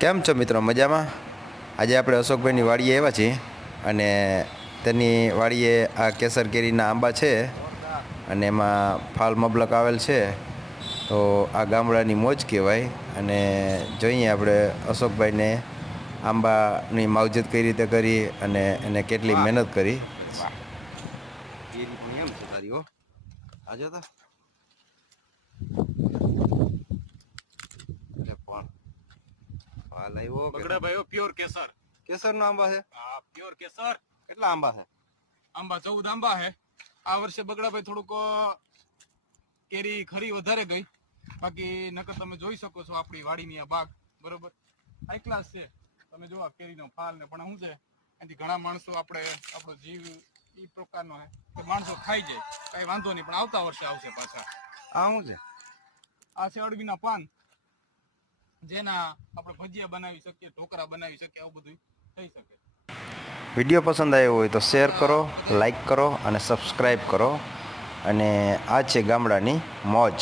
કેમ છો મિત્રો? મજામાં? આજે આપણે અશોકભાઈની વાડીએ આવ્યા છીએ અને તેની વાડીએ આ કેસર કેરીના આંબા છે અને એમાં ફાલ મબલક આવેલ છે. તો આ ગામડાની મોજ કહેવાય. અને જોઈએ આપણે અશોકભાઈને આંબાની માવજત કઈ રીતે કરી અને એને કેટલી મહેનત કરી. કેરી પણ એમ છે તારી હો. આજો તો પણ હાલ આવ્યો બગડા ભાઈઓ પ્યોર કેસર. કેસર નો આંબા છે. હા, પ્યોર કેસર. કેટલા આંબા છે? આંબા 14 આંબા છે. આ વર્ષે બગડાભાઈ થોડુંક કેરી ખરી વધારે ગઈ. બાકી નકર તમે જોઈ શકો છો આપણી વાડીની આ બાગ બરોબર હાઈ ક્લાસ છે. તમે જો આ કેરીનો ફાલ ને પણ શું છે એનાથી ઘણા માણસો આપણો જીવ એ પ્રકારનો છે કે માણસો ખાઈ જાય કઈ વાંધો નહીં, પણ આવતા વર્ષે આવશે પાછા. આ શું છે? આ છે અળવીના પાન, જેના આપણે ભજીયા બનાવી શકીએ, ઢોકળા બનાવી શકીએ, આવું બધું થઈ શકે. વિડીયો પસંદ આવ્યો હોય તો શેર કરો, લાઈક કરો અને સબસ્ક્રાઈબ કરો. અને આ છે ગામડાની મોજ.